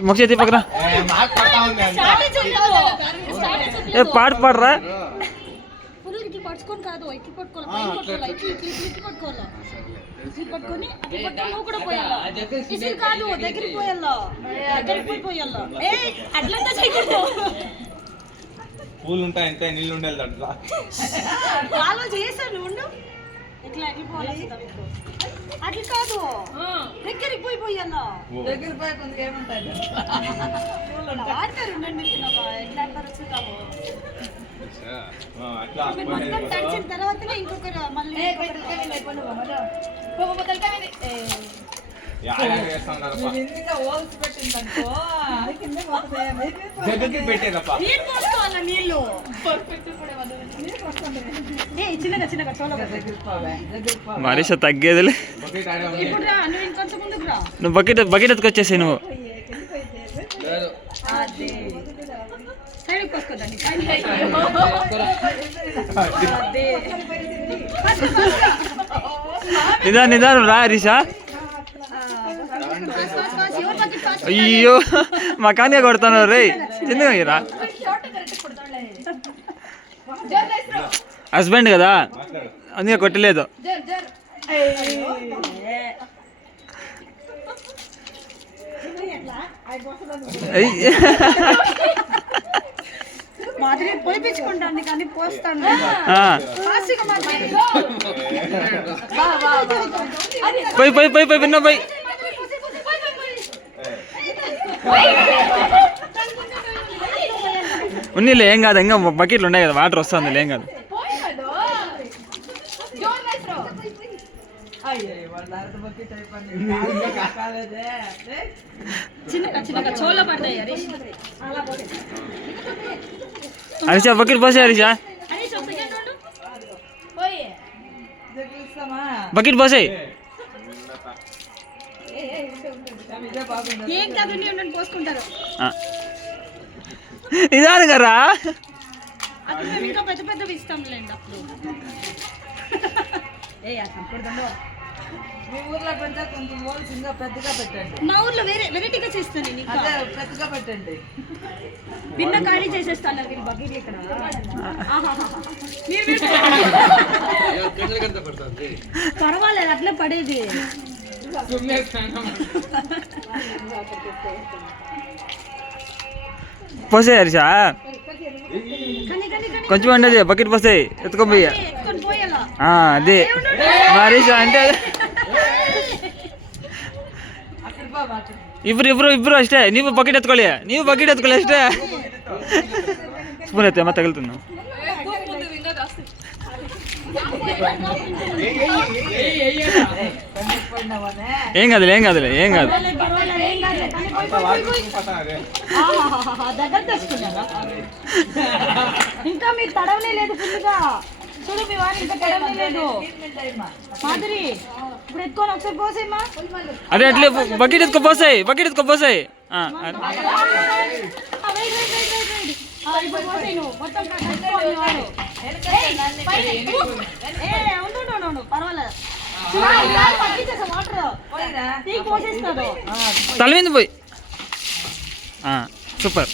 మొక్క చేతి పక్కన పాట పాడరా పట్టుకొని కాదు ఇట్లా పట్టుకోవాలి పట్టుకొని నువ్వు కూడా పోయాలా ఇసులు కాదు దగ్గరికి పోయాలా పోయాలా అట్లంతా చేయకూడదు పూలు ఉంటాయి అంతే నీళ్ళు ఉండాలి దాంట్లో వాళ్ళు చేశాను ఉండు ఇట్లా ఎట్లా పోవాలి అట్లా కాదు దగ్గరికి పోయాలా దగ్గరికి పోయి కొంత ఏముంటుంది ఆడతారు ఎట్లా ఆడతారు చూద్దాము మొత్తం తడిచిన తర్వాతనే ఇంకొకరు మళ్ళీ పెట్టేదప్ప నీళ్ళు పోసుకోవాలా నీళ్ళు చిన్నగా చిన్నగా మరీష తగ్గేదిలే ఇప్పుడు రా నువ్వు ఇంకొంచెం ముందుకు రా నువ్వు బకెట్ ఎత్తుకొచ్చేసాయి నువ్వు సైడ్కి పోసుకోదండి నిదానం రా హరీషా అయ్యో మా కానిగా కొడతాను రే చిన్నగా రా హస్బెండ్ కదా అందుకే కొట్టలేదు మాదిరి పోయిపించుకుంటాను కానీ పోస్తాను పోయి పోయి పోయి పోయి విన్నా పోయి ఉన్నీలే ఏం కాదు ఇంకా బకెట్లు ఉన్నాయి కదా వాటర్ వస్తుంది ఏం కాదు హరీషా బకెట్ పోసే హరీషా బకెట్ పోసే ఏం కాదు పోసుకుంటారు నిదానం కరా అది మేము ఇంకా పెద్ద పెద్దవి ఇస్తాంలేండి అప్పుడు మీ ఊర్లో పెద్ద కొంచెం హోల్స్ ఇంకా పెద్దగా పెట్టండి మా ఊర్లో వెరైటీగా చేస్తాను నేను పెద్దగా పెట్టండి భిన్న ఖాళీ చేసేస్తాను వీళ్ళు బకెట్లు ఇక్కడ పర్వాలేదు అట్లే పడేది పోసే హరీషా కొంచెం అండి బకెట్ పోసే ఎత్తుకోపోయి అదే హరీషా అంటే ఇಬ್ರು ಅಷ್ಟೇ ನೀವು ಬಕೆಟ್ ಎತ್ಕೊಳ್ಳಿ ಅಷ್ಟೇ ಸ್ಪೂನ್ ಎತ್ತೆ ಮತ್ತೆ ತಗಲ್ತೀನಿ ఏం కాదులే ఇంకా మీరు తడవలే లేదు ఫుల్గా చూడు మీ వారు ఇంకా తడవలే లేదు మాదిరి ఇప్పుడు ఎత్తుకొని ఒకసారి పోసేమ్మా అదే అట్లే బకెట్ ఎత్తుకో పోసాయి తల మీద పోయి సూపర్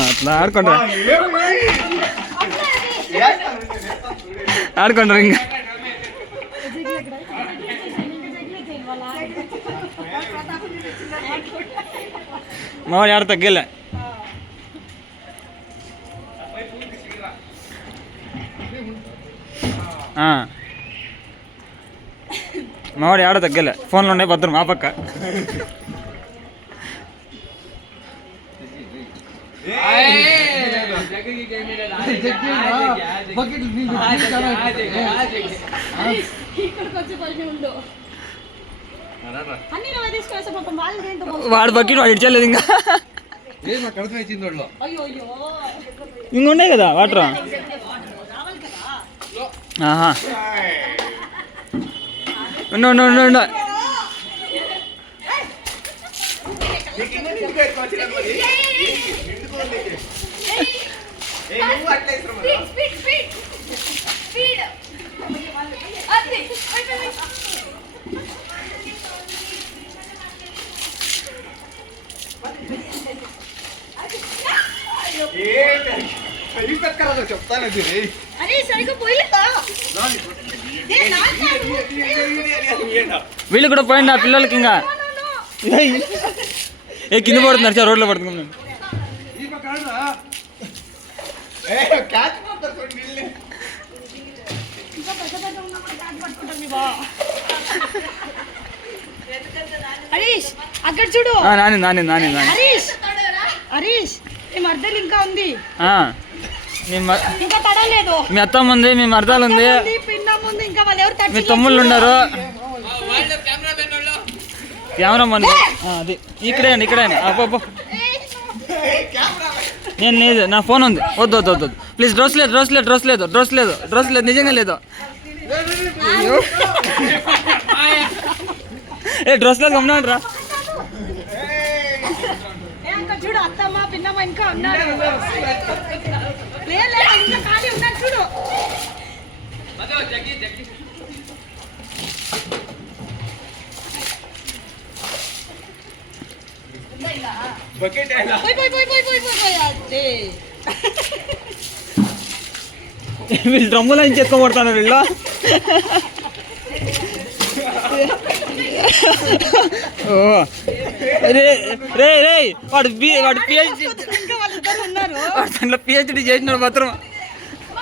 అట్లా ఆడుకుంటారు ఇంకా మావాడు ఆడ తగ్గలే మావాడు ఆడ తగ్గలే ఫోన్లో ఉన్నాయి భద్రం మా పక్క వాడు బకెట్ వాడు ఇడ్చలేదు ఇంకా ఇంకొన్నాయి కదా వాటర్ ఉండు నీకు ఇంకా నీకు ఎక్కువ వచ్చినాయి మరి. ఎందుకు నీకు? నువ్వు అట్లా ఇస్తావు మరి. ఏంటి పెట్టుకోవాలో చెప్తాను అది. అరే సరిగ్గా పోయలేదా వీళ్ళు కూడా పోయింది ఆ పిల్లలకి ఇంకా ఏ కింద పడుతున్నారు సార్ రోడ్లో పడుతున్నాను ఇంకా పెద్ద పెద్ద ఉన్నప్పుడు క్యాచ్ పట్టుకుంటాం మీ బా హరీష్ అక్కడ చూడు నాని నాని నాని నాని హరీష్ హరీష్ మీ మర్దలు ఇంకా ఉంది ఇంకా తడలేదు మీ అత్తమ్మ ఉంది మీ మరదలు ఉంది పిండం ఉంది ఇంకా వాళ్ళు ఎవరు మీ తమ్ముళ్ళు ఉన్నారు కెమెరామన్ అది ఇక్కడే ఇక్కడే అబ్బో నేను లేదు నా ఫోన్ ఉంది వద్దు వద్దు వద్దు ప్లీజ్ డ్రెస్ లేదు డ్రెస్ లేదు డ్రెస్ లేదు డ్రెస్ లేదు డ్రెస్ లేదు నిజంగా లేదు ఏ డ్రెస్ లేదు గమనండి రా చూడు అత్తమ్మ పిన్నమ్మ ఇంకా ఉన్నారు ఇంకా ఖాళీ ఉన్నారు చూడు వీళ్ళు డ్రమ్ములో నుంచి ఎత్తుకోబడతాను వీళ్ళు రే రే రే వాడు పిహెచ్డి దాంట్లో పిహెచ్డి చేసినాడు మాత్రం